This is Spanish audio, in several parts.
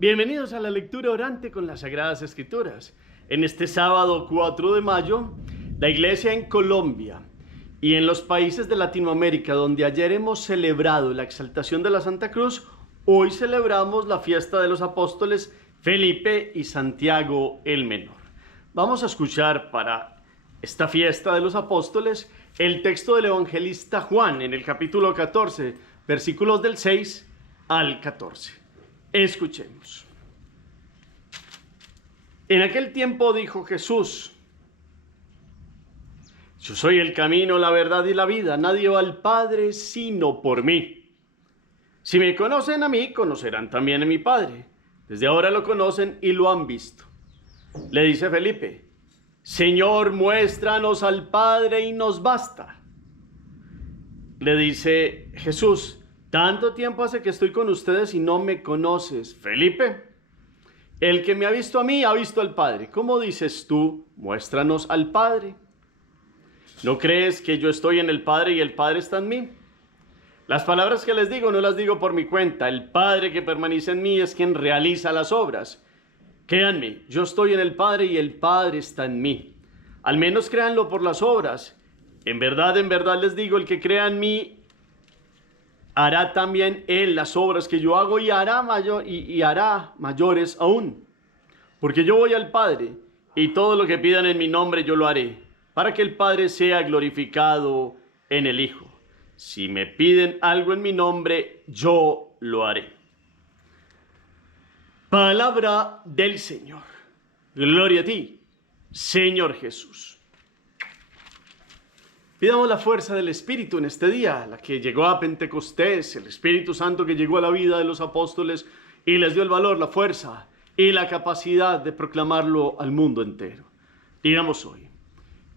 Bienvenidos a la lectura orante con las Sagradas Escrituras. En este sábado 4 de mayo, la Iglesia en Colombia y en los países de Latinoamérica, donde ayer hemos celebrado la exaltación de la Santa Cruz, hoy celebramos la fiesta de los apóstoles Felipe y Santiago el Menor. Vamos a escuchar para esta fiesta de los apóstoles el texto del evangelista Juan en el capítulo 14, versículos del 6 al 14. Escuchemos. En aquel tiempo dijo Jesús: yo soy el camino, la verdad y la vida. Nadie va al Padre sino por mí. Si me conocen a mí, conocerán también a mi Padre. Desde ahora lo conocen y lo han visto. Le dice Felipe: Señor, muéstranos al Padre y nos basta. Le dice Jesús: tanto tiempo hace que estoy con ustedes y no me conoces, Felipe. El que me ha visto a mí ha visto al Padre. ¿Cómo dices tú, muéstranos al Padre? ¿No crees que yo estoy en el Padre y el Padre está en mí? Las palabras que les digo no las digo por mi cuenta. El Padre que permanece en mí es quien realiza las obras. Créanme, yo estoy en el Padre y el Padre está en mí. Al menos créanlo por las obras. En verdad les digo, el que crea en mí, hará también él las obras que yo hago y hará mayores aún. Porque yo voy al Padre y todo lo que pidan en mi nombre yo lo haré, para que el Padre sea glorificado en el Hijo. Si me piden algo en mi nombre, yo lo haré. Palabra del Señor. Gloria a ti, Señor Jesús. Pidamos la fuerza del Espíritu en este día, la que llegó a Pentecostés, el Espíritu Santo que llegó a la vida de los apóstoles y les dio el valor, la fuerza y la capacidad de proclamarlo al mundo entero. Digamos hoy: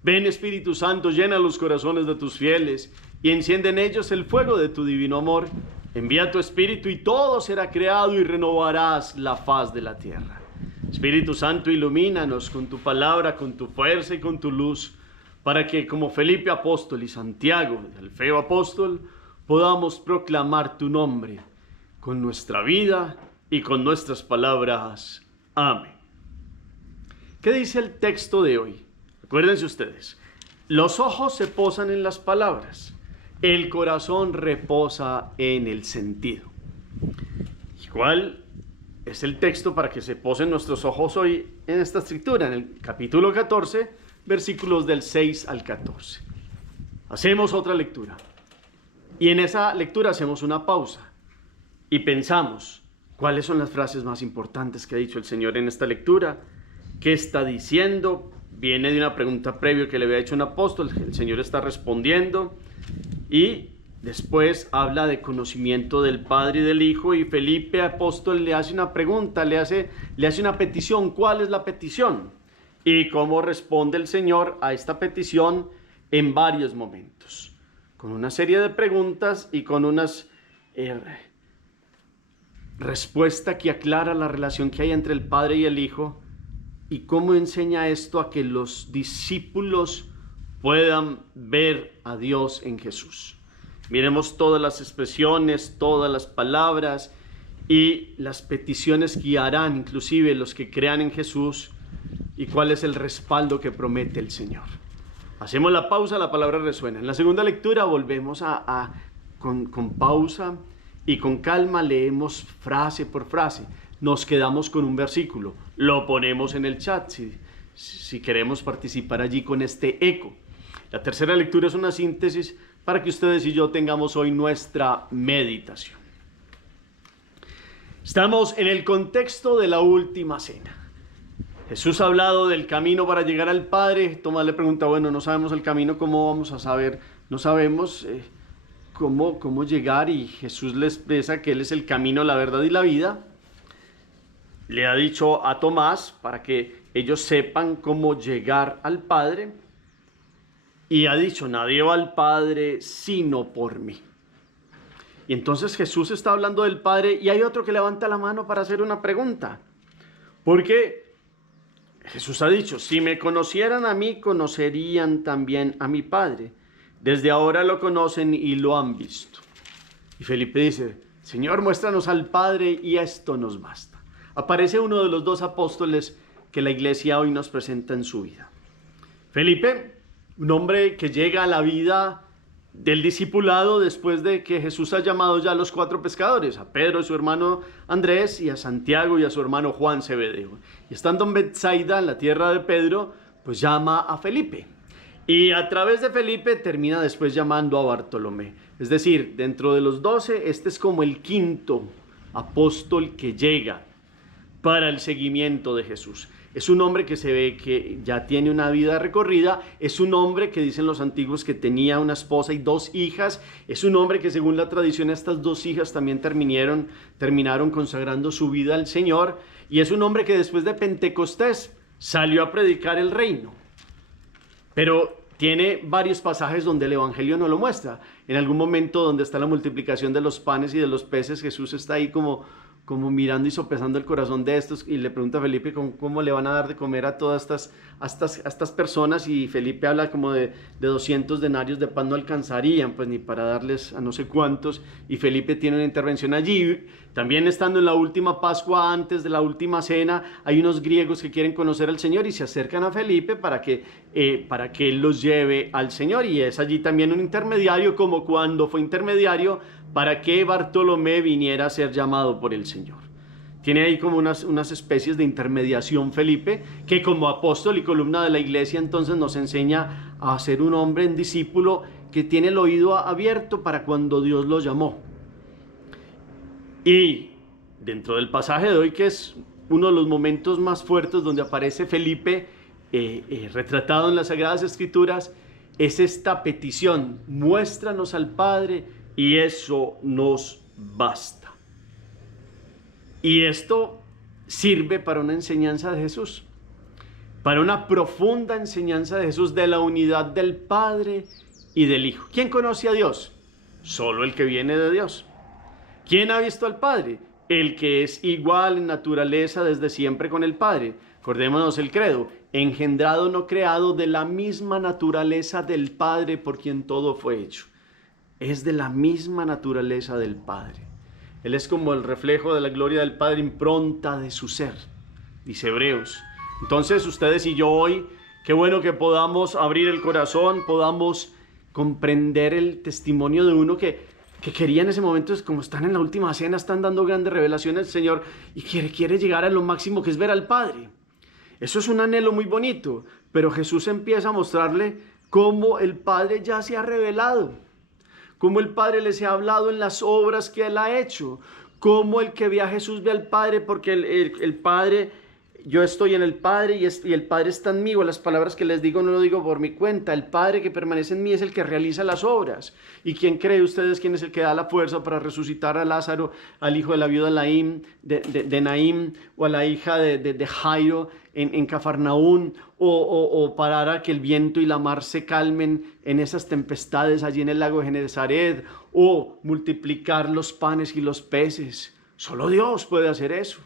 ven, Espíritu Santo, llena los corazones de tus fieles y enciende en ellos el fuego de tu divino amor. Envía tu Espíritu y todo será creado y renovarás la faz de la tierra. Espíritu Santo, ilumínanos con tu palabra, con tu fuerza y con tu luz, para que como Felipe apóstol y Santiago, el feo apóstol, podamos proclamar tu nombre con nuestra vida y con nuestras palabras. Amén. ¿Qué dice el texto de hoy? Acuérdense ustedes, los ojos se posan en las palabras, el corazón reposa en el sentido. ¿Cuál es el texto para que se posen nuestros ojos hoy en esta escritura? En el capítulo 14, versículos del 6 al 14. Hacemos otra lectura. Y en esa lectura hacemos una pausa y pensamos cuáles son las frases más importantes que ha dicho el Señor en esta lectura. ¿Qué está diciendo? Viene de una pregunta previa que le había hecho un apóstol. El Señor está respondiendo. Y después habla de conocimiento del Padre y del Hijo. Y Felipe, apóstol, le hace una pregunta, le hace una petición. ¿Cuál es la petición? Y cómo responde el Señor a esta petición en varios momentos, con una serie de preguntas y con unas respuesta que aclara la relación que hay entre el Padre y el Hijo, y cómo enseña esto a que los discípulos puedan ver a Dios en Jesús. Miremos todas las expresiones, todas las palabras y las peticiones que harán inclusive los que crean en Jesús, y cuál es el respaldo que promete el Señor. Hacemos la pausa, la palabra resuena. En la segunda lectura volvemos con pausa y con calma leemos frase por frase. Nos quedamos con un versículo, lo ponemos en el chat si queremos participar allí con este eco. La tercera lectura es una síntesis para que ustedes y yo tengamos hoy nuestra meditación. Estamos en el contexto de la última cena. Jesús ha hablado del camino para llegar al Padre. Tomás le pregunta: bueno, no sabemos el camino, ¿cómo vamos a saber? No sabemos cómo llegar, y Jesús le expresa que Él es el camino, la verdad y la vida. Le ha dicho a Tomás para que ellos sepan cómo llegar al Padre, y ha dicho: nadie va al Padre sino por mí. Y entonces Jesús está hablando del Padre, y hay otro que levanta la mano para hacer una pregunta, porque Jesús ha dicho: si me conocieran a mí, conocerían también a mi Padre. Desde ahora lo conocen y lo han visto. Y Felipe dice: Señor, muéstranos al Padre y esto nos basta. aparece uno de los dos apóstoles que la iglesia hoy nos presenta en su vida. Felipe, un hombre que llega a la vida del discipulado después de que Jesús ha llamado ya a los 4 pescadores, a Pedro y su hermano Andrés, y a Santiago y a su hermano Juan Zebedeo. Y estando en Betsaida, en la tierra de Pedro, pues llama a Felipe. Y a través de Felipe termina después llamando a Bartolomé. Es decir, dentro de los 12, este es como el 5º apóstol que llega para el seguimiento de Jesús. Es un hombre que se ve que ya tiene una vida recorrida, es un hombre que dicen los antiguos que tenía una esposa y 2 hijas, es un hombre que según la tradición estas 2 hijas también terminaron consagrando su vida al Señor, y es un hombre que después de Pentecostés salió a predicar el reino. Pero tiene varios pasajes donde el evangelio no lo muestra. En algún momento donde está la multiplicación de los panes y de los peces, Jesús está ahí como mirando y sopesando el corazón de estos, y le pregunta a Felipe cómo le van a dar de comer a todas estas personas, y Felipe habla como de 200 denarios de pan no alcanzarían, pues ni para darles a no sé cuántos, y Felipe tiene una intervención allí. También estando en la última Pascua, antes de la última cena, hay unos griegos que quieren conocer al Señor y se acercan a Felipe para que él los lleve al Señor, y es allí también un intermediario, como cuando fue intermediario para que Bartolomé viniera a ser llamado por el Señor. Tiene ahí como unas especies de intermediación Felipe, que como apóstol y columna de la iglesia entonces nos enseña a ser un hombre, un discípulo que tiene el oído abierto para cuando Dios lo llamó. Y dentro del pasaje de hoy, que es uno de los momentos más fuertes donde aparece Felipe retratado en las Sagradas Escrituras, es esta petición: muéstranos al Padre y eso nos basta. Y esto sirve para una enseñanza de Jesús, para una profunda enseñanza de Jesús de la unidad del Padre y del Hijo. ¿Quién conoce a Dios? Solo el que viene de Dios. ¿Quién ha visto al Padre? El que es igual en naturaleza desde siempre con el Padre. Acordémonos el credo: engendrado, no creado, de la misma naturaleza del Padre por quien todo fue hecho. Es de la misma naturaleza del Padre. Él es como el reflejo de la gloria del Padre, impronta de su ser, dice Hebreos. Entonces ustedes y yo hoy, qué bueno que podamos abrir el corazón, podamos comprender el testimonio de uno que quería en ese momento, como están en la última cena, están dando grandes revelaciones al Señor, y quiere llegar a lo máximo, que es ver al Padre. Eso es un anhelo muy bonito, pero Jesús empieza a mostrarle cómo el Padre ya se ha revelado, cómo el Padre les ha hablado en las obras que Él ha hecho, cómo el que ve a Jesús ve al Padre, porque el Padre, yo estoy en el Padre y el Padre está en mí. Las palabras que les digo no lo digo por mi cuenta. El Padre que permanece en mí es el que realiza las obras. ¿Y quién cree ustedes quién es el que da la fuerza para resucitar a Lázaro, al hijo de la viuda de Naín, o a la hija de Jairo en Cafarnaún, o parar a que el viento y la mar se calmen en esas tempestades allí en el lago de Genesaret, o multiplicar los panes y los peces? Solo Dios puede hacer eso.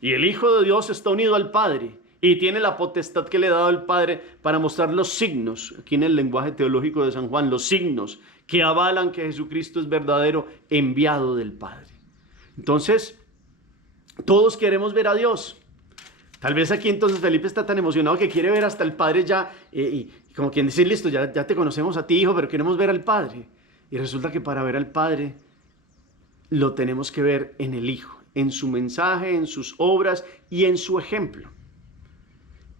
Y el Hijo de Dios está unido al Padre y tiene la potestad que le ha dado el Padre para mostrar los signos, aquí en el lenguaje teológico de San Juan, los signos que avalan que Jesucristo es verdadero enviado del Padre. Entonces, todos queremos ver a Dios. Tal vez aquí entonces Felipe está tan emocionado que quiere ver hasta el Padre ya, y como quien dice: listo, ya te conocemos a ti, Hijo, pero queremos ver al Padre. Y resulta que para ver al Padre lo tenemos que ver en el Hijo, en su mensaje, en sus obras y en su ejemplo.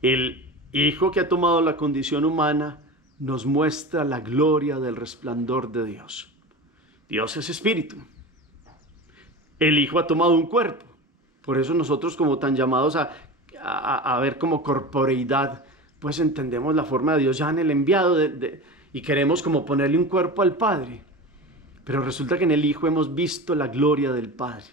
El Hijo que ha tomado la condición humana nos muestra la gloria del resplandor de Dios. Dios es espíritu. El Hijo ha tomado un cuerpo. Por eso nosotros, como tan llamados a ver como corporeidad, pues entendemos la forma de Dios ya en el enviado y queremos como ponerle un cuerpo al Padre. Pero resulta que en el Hijo hemos visto la gloria del Padre.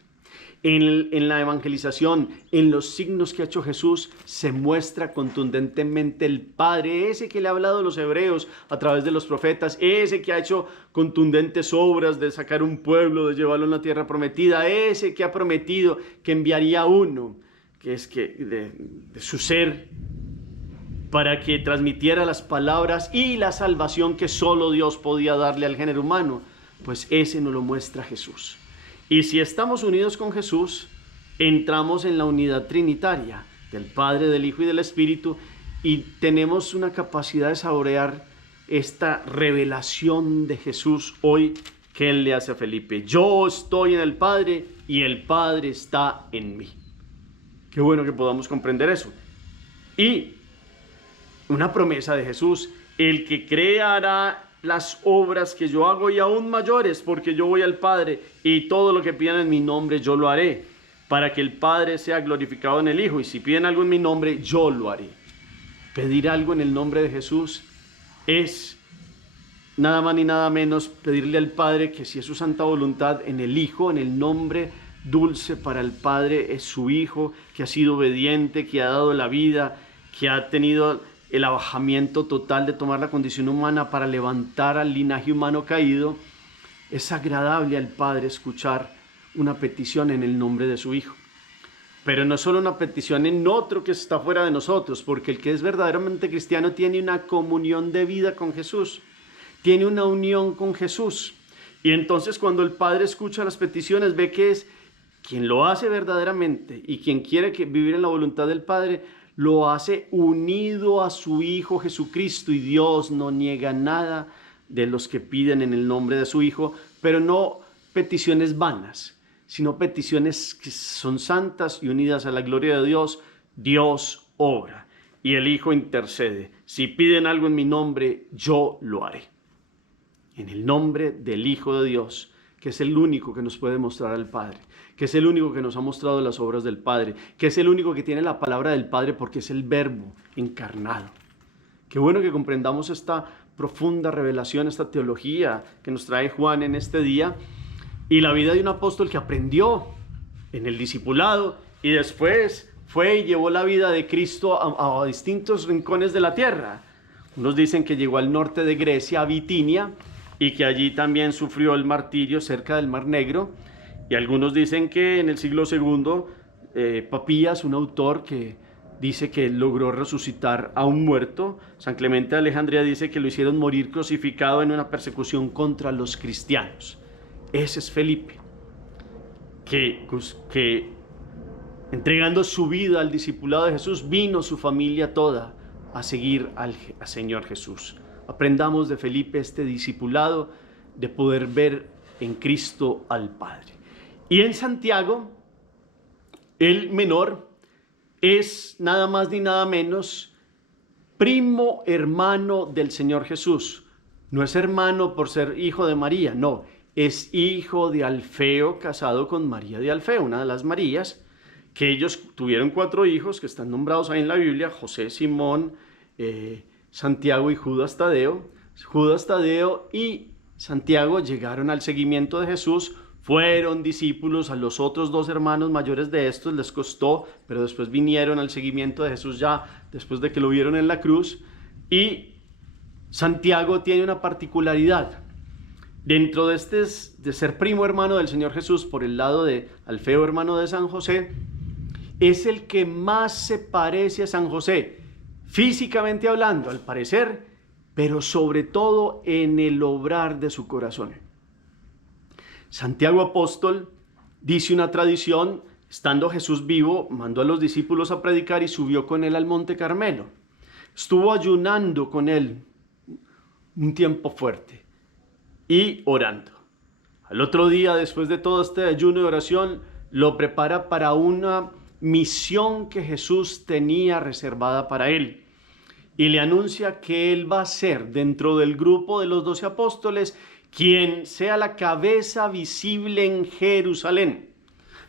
En la evangelización, en los signos que ha hecho Jesús, se muestra contundentemente el Padre, ese que le ha hablado a los hebreos a través de los profetas, ese que ha hecho contundentes obras de sacar un pueblo, de llevarlo a una tierra prometida, ese que ha prometido que enviaría a uno, que es de su ser, para que transmitiera las palabras y la salvación que solo Dios podía darle al género humano. Pues ese nos lo muestra Jesús. Y si estamos unidos con Jesús, entramos en la unidad trinitaria del Padre, del Hijo y del Espíritu, y tenemos una capacidad de saborear esta revelación de Jesús hoy que Él le hace a Felipe. Yo estoy en el Padre y el Padre está en mí. Qué bueno que podamos comprender eso. Y una promesa de Jesús: el que cree hará las obras que yo hago y aún mayores, porque yo voy al Padre y todo lo que pidan en mi nombre yo lo haré, para que el Padre sea glorificado en el Hijo. Y si piden algo en mi nombre, yo lo haré. Pedir algo en el nombre de Jesús es nada más ni nada menos pedirle al Padre que, si es su santa voluntad, en el Hijo, en el nombre dulce para el Padre, es su Hijo, que ha sido obediente, que ha dado la vida, que ha tenido el abajamiento total de tomar la condición humana para levantar al linaje humano caído. Es agradable al Padre escuchar una petición en el nombre de su Hijo. Pero no solo una petición en otro que está fuera de nosotros, porque el que es verdaderamente cristiano tiene una comunión de vida con Jesús, tiene una unión con Jesús. Y entonces, cuando el Padre escucha las peticiones, ve que es quien lo hace verdaderamente y quien quiere vivir en la voluntad del Padre, lo hace unido a su Hijo Jesucristo. Y Dios no niega nada de los que piden en el nombre de su Hijo, pero no peticiones vanas, sino peticiones que son santas y unidas a la gloria de Dios. Dios obra y el Hijo intercede. Si piden algo en mi nombre, yo lo haré. En el nombre del Hijo de Dios, que es el único que nos puede mostrar al Padre, que es el único que nos ha mostrado las obras del Padre, que es el único que tiene la palabra del Padre, porque es el Verbo encarnado. Qué bueno que comprendamos esta profunda revelación, esta teología que nos trae Juan en este día, y la vida de un apóstol que aprendió en el discipulado y después fue y llevó la vida de Cristo a distintos rincones de la tierra. Unos dicen que llegó al norte de Grecia, a Bitinia, y que allí también sufrió el martirio cerca del Mar Negro. Y algunos dicen que en el siglo II, Papías, un autor que dice que logró resucitar a un muerto. San Clemente de Alejandría dice que lo hicieron morir crucificado en una persecución contra los cristianos. Ese es Felipe, que entregando su vida al discipulado de Jesús, vino su familia toda a seguir al Señor Jesús. Aprendamos de Felipe este discipulado de poder ver en Cristo al Padre. Y en Santiago, el menor, es nada más ni nada menos primo hermano del Señor Jesús. No es hermano por ser hijo de María, no. Es hijo de Alfeo, casado con María de Alfeo, una de las Marías, que ellos tuvieron 4 hijos que están nombrados ahí en la Biblia: José, Simón, Santiago y Judas Tadeo. Judas Tadeo y Santiago llegaron al seguimiento de Jesús, fueron discípulos. A los otros 2 hermanos mayores de estos les costó, pero después vinieron al seguimiento de Jesús ya después de que lo vieron en la cruz. Y Santiago tiene una particularidad. Dentro de ser primo hermano del Señor Jesús por el lado de Alfeo, hermano de San José, es el que más se parece a San José, físicamente hablando, al parecer, pero sobre todo en el obrar de su corazón. Santiago apóstol, dice una tradición, estando Jesús vivo, mandó a los discípulos a predicar y subió con él al Monte Carmelo. Estuvo ayunando con él un tiempo fuerte y orando. Al otro día, después de todo este ayuno y oración, lo prepara para una misión que Jesús tenía reservada para él. Y le anuncia que él va a ser, dentro del grupo de los 12 apóstoles, quien sea la cabeza visible en Jerusalén.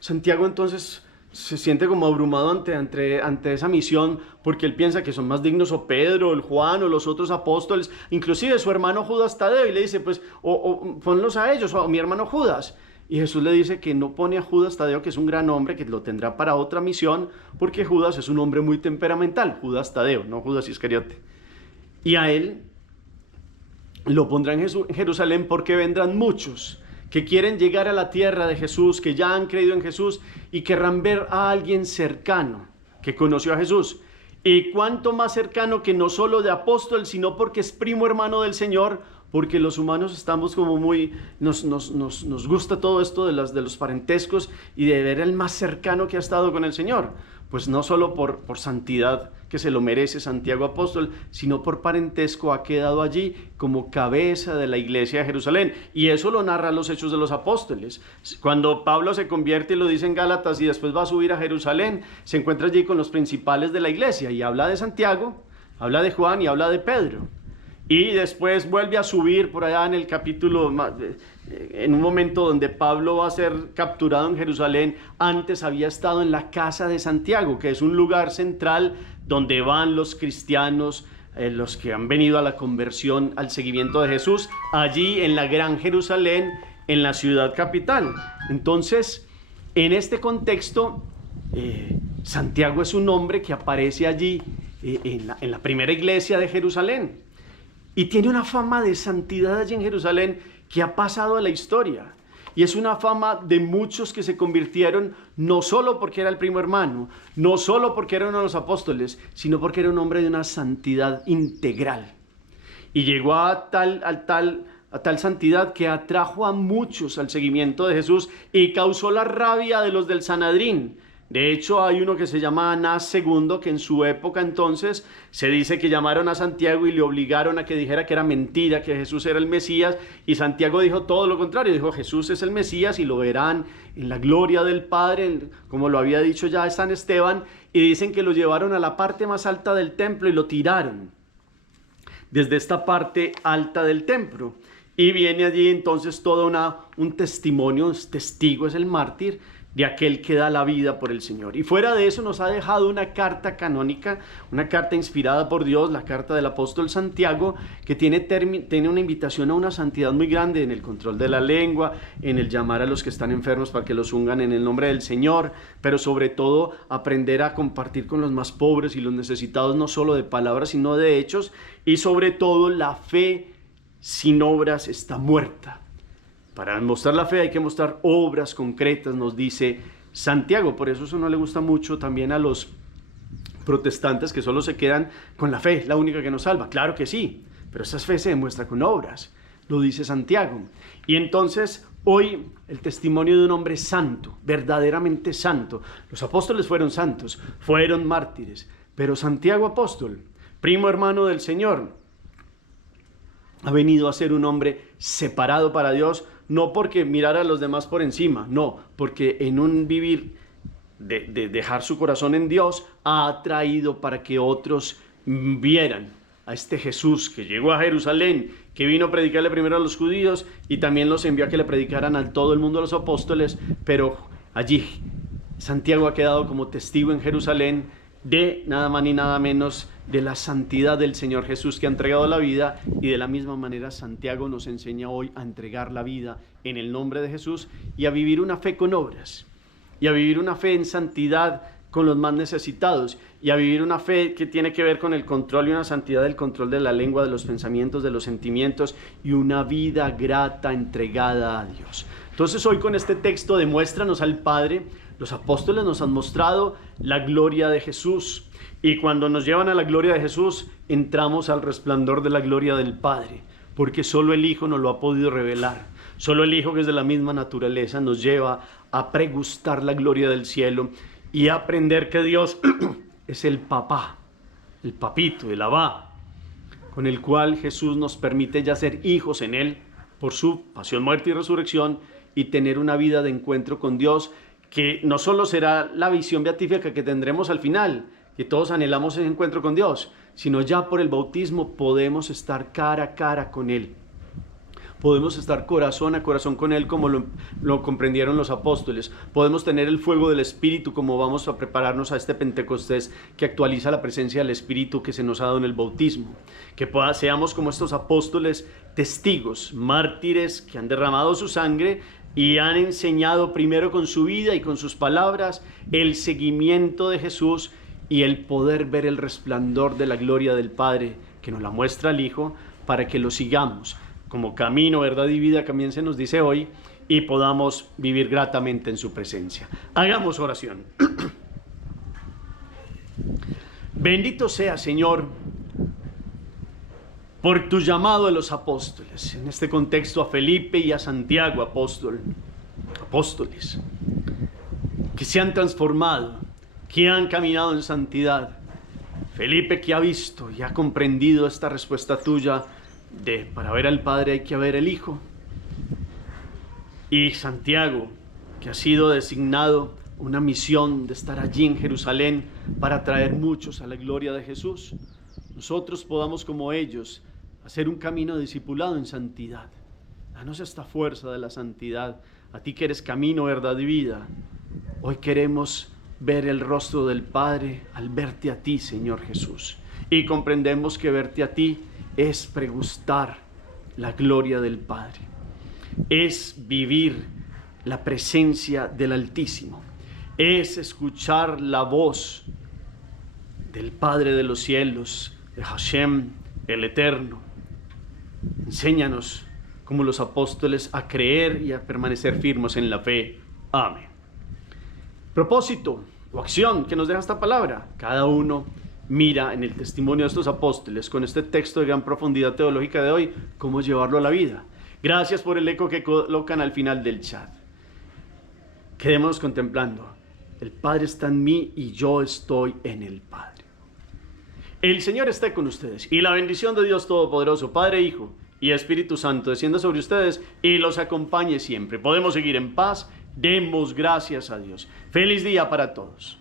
Santiago entonces se siente como abrumado ante esa misión, porque él piensa que son más dignos o Pedro, el Juan o los otros apóstoles, inclusive su hermano Judas Tadeo, y le dice, pues, o ponlos a ellos, o a mi hermano Judas. Y Jesús le dice que no pone a Judas Tadeo, que es un gran hombre, que lo tendrá para otra misión, porque Judas es un hombre muy temperamental, Judas Tadeo, no Judas Iscariote. Y a él lo pondrá en Jerusalén, porque vendrán muchos que quieren llegar a la tierra de Jesús, que ya han creído en Jesús y querrán ver a alguien cercano que conoció a Jesús. Y cuánto más cercano que no solo de apóstol, sino porque es primo hermano del Señor, porque los humanos estamos como muy, nos gusta todo esto de los parentescos y de ver el más cercano que ha estado con el Señor. Pues no solo por santidad, que se lo merece Santiago apóstol, sino por parentesco ha quedado allí como cabeza de la iglesia de Jerusalén. Y eso lo narran los Hechos de los Apóstoles. Cuando Pablo se convierte, y lo dice en Gálatas, y después va a subir a Jerusalén, se encuentra allí con los principales de la iglesia y habla de Santiago, habla de Juan y habla de Pedro. Y después vuelve a subir por allá en el capítulo, en un momento donde Pablo va a ser capturado en Jerusalén. Antes había estado en la casa de Santiago, que es un lugar central donde van los cristianos, los que han venido a la conversión, al seguimiento de Jesús, allí en la Gran Jerusalén, en la ciudad capital. Entonces, en este contexto, Santiago es un hombre que aparece allí en la primera iglesia de Jerusalén. Y tiene una fama de santidad allí en Jerusalén que ha pasado a la historia. Y es una fama de muchos que se convirtieron, no solo porque era el primo hermano, no solo porque era uno de los apóstoles, sino porque era un hombre de una santidad integral. Y llegó a tal santidad que atrajo a muchos al seguimiento de Jesús y causó la rabia de los del Sanedrín. De hecho, hay uno que se llama Anás II, que en su época entonces se dice que llamaron a Santiago y le obligaron a que dijera que era mentira, que Jesús era el Mesías, y Santiago dijo todo lo contrario, dijo Jesús es el Mesías y lo verán en la gloria del Padre, como lo había dicho ya San Esteban, y dicen que lo llevaron a la parte más alta del templo y lo tiraron desde esta parte alta del templo. Y viene allí entonces todo un testimonio, testigo es el mártir, de aquel que da la vida por el Señor. Y fuera de eso nos ha dejado una carta canónica, una carta inspirada por Dios, la carta del apóstol Santiago, que tiene una invitación a una santidad muy grande en el control de la lengua, en el llamar a los que están enfermos para que los ungan en el nombre del Señor, pero sobre todo aprender a compartir con los más pobres y los necesitados, no solo de palabras, sino de hechos, y sobre todo la fe sin obras está muerta. Para mostrar la fe hay que mostrar obras concretas, nos dice Santiago. Por eso no le gusta mucho también a los protestantes que solo se quedan con la fe, la única que nos salva. Claro que sí, pero esa fe se demuestra con obras, lo dice Santiago. Y entonces hoy el testimonio de un hombre santo, verdaderamente santo. Los apóstoles fueron santos, fueron mártires, pero Santiago apóstol, primo hermano del Señor, ha venido a ser un hombre separado para Dios, no porque mirara a los demás por encima, no, porque en un vivir de dejar su corazón en Dios, ha atraído para que otros vieran a este Jesús que llegó a Jerusalén, que vino a predicarle primero a los judíos y también los envió a que le predicaran a todo el mundo, a los apóstoles, pero allí Santiago ha quedado como testigo en Jerusalén de nada más ni nada menos de la santidad del Señor Jesús, que ha entregado la vida, y de la misma manera Santiago nos enseña hoy a entregar la vida en el nombre de Jesús y a vivir una fe con obras, y a vivir una fe en santidad con los más necesitados, y a vivir una fe que tiene que ver con el control y una santidad del control de la lengua, de los pensamientos, de los sentimientos, y una vida grata entregada a Dios. Entonces hoy con este texto demuéstranos al Padre. Los apóstoles nos han mostrado la gloria de Jesús, y cuando nos llevan a la gloria de Jesús, entramos al resplandor de la gloria del Padre, porque solo el Hijo nos lo ha podido revelar. Solo el Hijo, que es de la misma naturaleza, nos lleva a pregustar la gloria del cielo y a aprender que Dios es el papá, el papito, el abá, con el cual Jesús nos permite ya ser hijos en Él por su pasión, muerte y resurrección, y tener una vida de encuentro con Dios, que no solo será la visión beatífica que tendremos al final, que todos anhelamos ese encuentro con Dios, sino ya por el bautismo podemos estar cara a cara con Él. Podemos estar corazón a corazón con Él, como lo comprendieron los apóstoles. Podemos tener el fuego del Espíritu, como vamos a prepararnos a este Pentecostés que actualiza la presencia del Espíritu que se nos ha dado en el bautismo. Que seamos como estos apóstoles, testigos, mártires que han derramado su sangre y han enseñado primero con su vida y con sus palabras el seguimiento de Jesús y el poder ver el resplandor de la gloria del Padre que nos la muestra el Hijo, para que lo sigamos como camino, verdad y vida, también se nos dice hoy, y podamos vivir gratamente en su presencia. Hagamos oración. Bendito sea, Señor, por tu llamado a los apóstoles. En este contexto a Felipe y a Santiago, apóstoles, que se han transformado, que han caminado en santidad. Felipe, que ha visto y ha comprendido esta respuesta tuya de para ver al Padre hay que ver al Hijo. Y Santiago, que ha sido designado una misión de estar allí en Jerusalén para traer muchos a la gloria de Jesús. Nosotros podamos, como ellos, hacer un camino discipulado en santidad. Danos esta fuerza de la santidad. A ti que eres camino, verdad y vida. Hoy queremos ver el rostro del Padre al verte a ti, Señor Jesús. Y comprendemos que verte a ti es pregustar la gloria del Padre. Es vivir la presencia del Altísimo. Es escuchar la voz del Padre de los cielos, de Hashem, el Eterno. Enséñanos, como los apóstoles, a creer y a permanecer firmes en la fe. Amén. Propósito o acción que nos deja esta palabra. Cada uno mira en el testimonio de estos apóstoles, con este texto de gran profundidad teológica de hoy, cómo llevarlo a la vida. Gracias por el eco que colocan al final del chat. Quedémonos contemplando. El Padre está en mí y yo estoy en el Padre. El Señor esté con ustedes y la bendición de Dios Todopoderoso, Padre, Hijo y Espíritu Santo, descienda sobre ustedes y los acompañe siempre. Podemos seguir en paz. Demos gracias a Dios. Feliz día para todos.